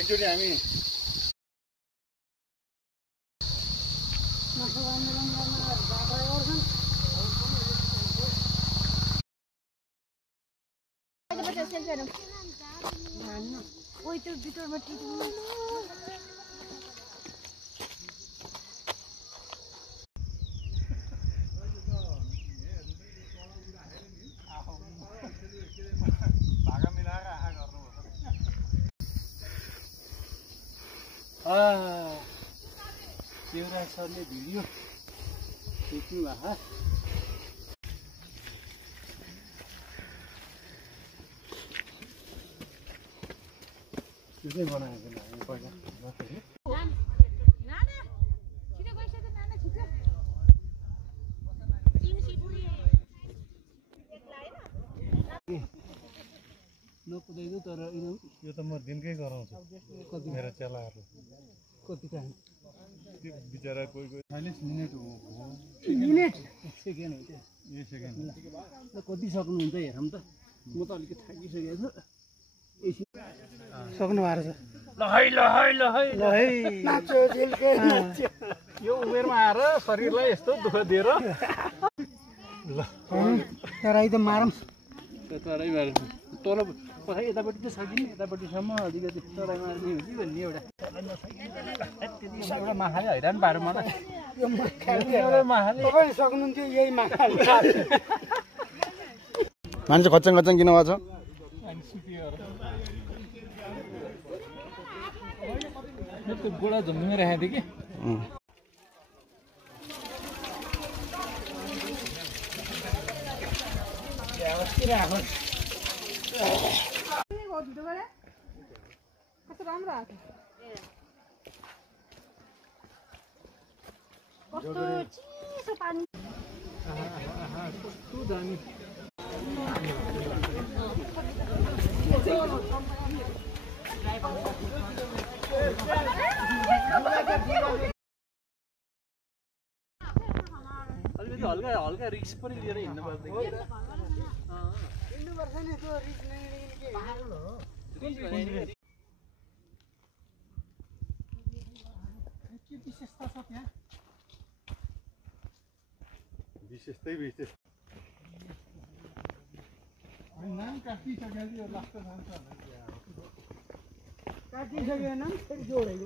एकचोटि हामी शिवराज सरले भिडियो खिच्नु भएको त्यो चाहिँ बनाएको हामी पहिला नकुदाइदो तर यो त म दिनकै गराउँछु कति मेरो चेलाहरू कति टाइम त्यो बिचरा कोही 40 मिनेट हो मिनेट सेकेन्ड हो त्यो यो सेकेन्ड ल कति सक्नुहुन्छ हेरौँ त म त अलिकति थाकिसकेको छु सक्नु भएको छ नाच्यो जेलकै नाच्यो यो उमेरमा आएर शरीरलाई यस्तो दुःख दिएर ल तराई त मारौँ तराई मारौँ तल पछाडि यतापट्टि त सकिने यतापट्टिसम्म अलिकति तराई मार्ने हो कि भन्ने एउटा माखाले हैरान पार्यो मलाई तपाईँ सक्नुहुन्थ्यो यही माखाले मान्छे खच्चङ खच्चङ किन भएको छ गोडा झुम्नुमै राखेको थिएँ कि कस्तो राम्रो आएको कस्तो चिसो पानी कस्तो दामी अलिकति हल्का रिक्स पनि लिएर हिँड्नु पर्छ हिँड्नुपर्छ नि त्यो रिक्स के विशेषता छ त्यहाँ विशेषतै विशेष नाम काटिसक्यो लास्ट जान्छ काटिसक्यो नाम फेरि जोडेको